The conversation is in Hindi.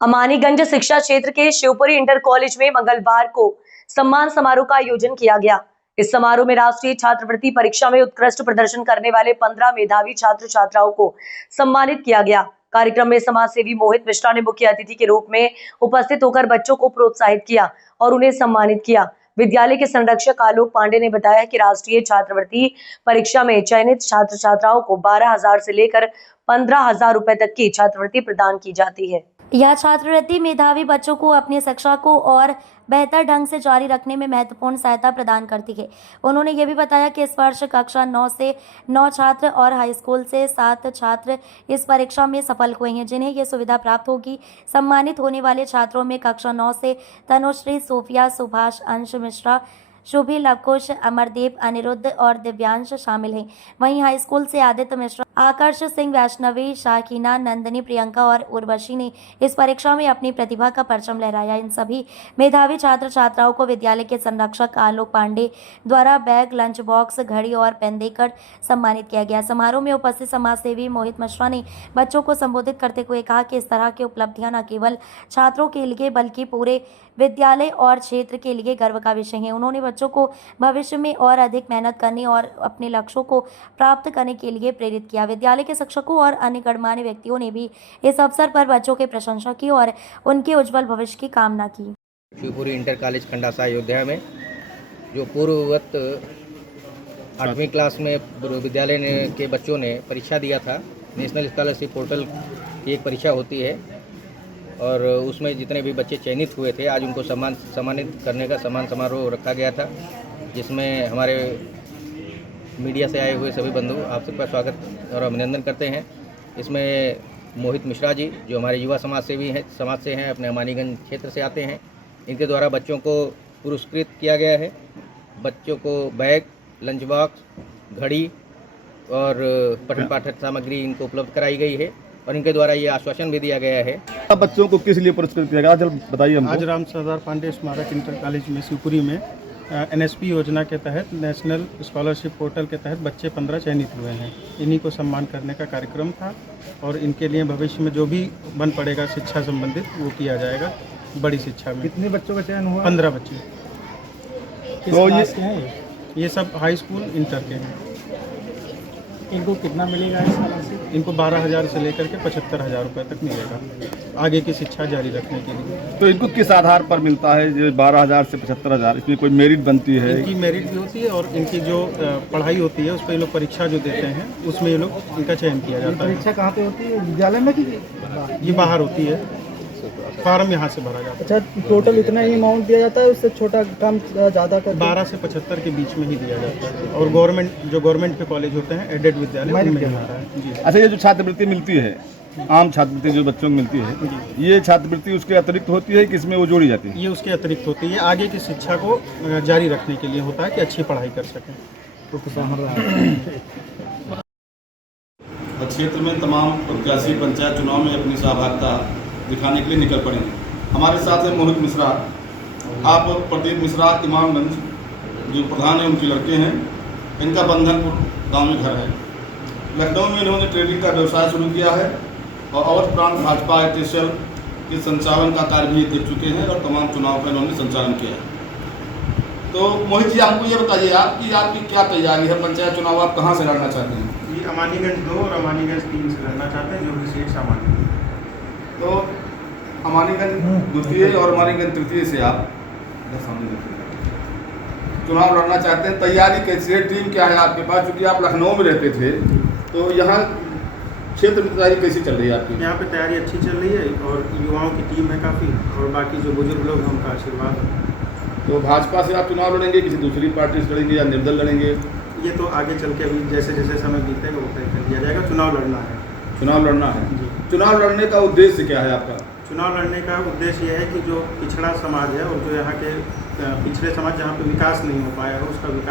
अमानीगंज शिक्षा क्षेत्र के शिवपुरी इंटर कॉलेज में मंगलवार को सम्मान समारोह का आयोजन किया गया। इस समारोह में राष्ट्रीय छात्रवृत्ति परीक्षा में उत्कृष्ट प्रदर्शन करने वाले 15 मेधावी छात्र छात्राओं को सम्मानित किया गया। कार्यक्रम में समाज सेवी मोहित मिश्रा ने मुख्य अतिथि के रूप में उपस्थित होकर बच्चों को प्रोत्साहित किया और उन्हें सम्मानित किया। विद्यालय के संरक्षक आलोक पांडे ने बताया कि राष्ट्रीय छात्रवृत्ति परीक्षा में चयनित छात्र छात्राओं को 12,000 से लेकर 15,000 रुपए तक की छात्रवृत्ति प्रदान की जाती है। यह छात्रवृत्ति मेधावी बच्चों को अपनी शिक्षा को और बेहतर ढंग से जारी रखने में महत्वपूर्ण सहायता प्रदान करती है। उन्होंने ये भी बताया कि इस वर्ष कक्षा 9 से 9 छात्र और हाई स्कूल से 7 छात्र इस परीक्षा में सफल हुए हैं, जिन्हें ये सुविधा प्राप्त होगी। सम्मानित होने वाले छात्रों में कक्षा 9 से तनुश्री, सोफिया, सुभाष, अंश मिश्रा, शुभी, लवकुश, अमरदीप, अनिरुद्ध और दिव्यांश शामिल हैं। वहीं हाई स्कूल से आदित्य मिश्रा, आकर्ष सिंह, वैष्णवी, शाकिना, नंदनी, प्रियंका और उर्वशी ने इस परीक्षा में अपनी प्रतिभा का परचम लहराया। इन सभी मेधावी छात्र छात्राओं को विद्यालय के संरक्षक आलोक पांडे द्वारा बैग, लंच बॉक्स, घड़ी और पेन देकर सम्मानित किया गया। समारोह में उपस्थित समाज सेवी मोहित मिश्रा ने बच्चों को संबोधित करते हुए कहा कि इस तरह की उपलब्धियां न केवल छात्रों के लिए बल्कि पूरे विद्यालय और क्षेत्र के लिए गर्व का विषय है। उन्होंने बच्चों को भविष्य में और अधिक मेहनत करने और अपने लक्ष्यों को प्राप्त करने के लिए प्रेरित किया। विद्यालय के शिक्षकों और अन्य गणमान्य व्यक्तियों ने भी इस अवसर पर बच्चों की प्रशंसा की और उनके उज्जवल भविष्य की कामना की। शिवपुरी इंटर कॉलेज खंडासा अयोध्या में जो पूर्ववत 8वीं क्लास में विद्यालय के बच्चों ने परीक्षा दिया था, नेशनल स्कॉलरशिप पोर्टल की एक परीक्षा होती है और उसमें जितने भी बच्चे चयनित हुए थे आज उनको सम्मानित करने का सम्मान समारोह रखा गया था, जिसमें हमारे मीडिया से आए हुए सभी बंधु आप सबका स्वागत और अभिनंदन करते हैं। इसमें मोहित मिश्रा जी जो हमारे युवा समाज से हैं, अपने अमानीगंज क्षेत्र से आते हैं, इनके द्वारा बच्चों को पुरस्कृत किया गया है। बच्चों को बैग, लंच बॉक्स, घड़ी और पठन पाठन सामग्री इनको उपलब्ध कराई गई है और इनके द्वारा ये आश्वासन भी दिया गया है। बच्चों को किस लिए पुरस्कृत किया गया बताइए हमको। आज राम सरदार पांडे स्मारक इंटर कॉलेज में शिवपुरी में NSP योजना के तहत नेशनल स्कॉलरशिप पोर्टल के तहत बच्चे 15 चयनित हुए हैं। इन्हीं को सम्मान करने का कार्यक्रम था और इनके लिए भविष्य में जो भी बन पड़ेगा शिक्षा संबंधित वो किया जाएगा। बड़ी शिक्षा में कितने बच्चों का चयन हुआ? 15 बच्चे। तो ये सब हाई स्कूल इंटर के हैं। इनको कितना मिलेगा इस स्कॉलरशिप? इनको 12,000 से लेकर के 75,000 रुपये तक मिलेगा आगे की शिक्षा जारी रखने के लिए। तो इनको किस आधार पर मिलता है जो 12,000 से 75,000? इसमें कोई मेरिट बनती है? इनकी मेरिट भी होती है और इनकी जो पढ़ाई होती है उस पर ये लोग परीक्षा जो देते हैं उसमें ये लोग इनका चयन किया जाता है। परीक्षा कहाँ पे होती है? विद्यालय में? ये बाहर होती है, फॉर्म यहाँ से भरा जाता है। अच्छा, टोटल इतना ही अमाउंट दिया जाता है? उससे छोटा कम ज़्यादा कर 12 से 75 के बीच में ही दिया जाता है और गवर्नमेंट के कॉलेज होते हैं एडेड विद्यालय उनमें होता है जी। अच्छा, ये जो छात्रवृत्ति मिलती है, आम छात्रवृत्ति जो बच्चों को मिलती है, ये छात्रवृत्ति उसके अतिरिक्त होती है कि इसमें वो जोड़ी जाती है? ये उसके अतिरिक्त होती है, आगे की शिक्षा को जारी रखने के लिए होता है कि अच्छी पढ़ाई कर सकें। क्षेत्र में तमाम प्रत्याशी पंचायत चुनाव में अपनी सहभागिता दिखाने के लिए निकल पड़े हैं। हमारे साथ है मोहित मिश्रा, आप प्रदीप मिश्रा इमामगंज जो प्रधान है उनके लड़के हैं। इनका बंधनपुर गांव में घर है। लखनऊ में इन्होंने ट्रेडिंग का व्यवसाय शुरू किया है और अवध प्रांत भाजपा एटेशियल के संचालन का कार्य भी देख चुके हैं और तमाम चुनाव का इन्होंने संचालन किया है। तो मोहित जी, आपको ये बताइए आपकी क्या तैयारी है? पंचायत चुनाव आप कहाँ से लड़ना चाहते हैं? ये अमानीगंज 2 और अमानीगंज 3 से लड़ना चाहते हैं, जो कि सीट सामान्य। तो अमानीगंज द्वितीय और अमानीगंज तृतीय से आप चुनाव लड़ना चाहते हैं। तैयारी कैसी है? टीम क्या है आपके पास? क्योंकि आप लखनऊ में रहते थे, तो यहाँ क्षेत्र में तैयारी कैसी चल रही है आपकी? यहाँ पे तैयारी अच्छी चल रही है और युवाओं की टीम है काफ़ी और बाकी जो बुजुर्ग लोग हैं उनका आशीर्वाद है। तो भाजपा से आप चुनाव लड़ेंगे, किसी दूसरी पार्टी से लड़ेंगे या निर्दल लड़ेंगे? ये तो आगे चल के अभी जैसे जैसे समय बीतेगा वो तय कर दिया जाएगा। चुनाव लड़ना है। चुनाव लड़ना है जी। चुनाव लड़ने का उद्देश्य क्या है आपका? चुनाव लड़ने का उद्देश्य यह है कि जो पिछड़ा समाज है और जो यहाँ के पिछड़े समाज जहाँ पे विकास नहीं हो पाया है उसका विकास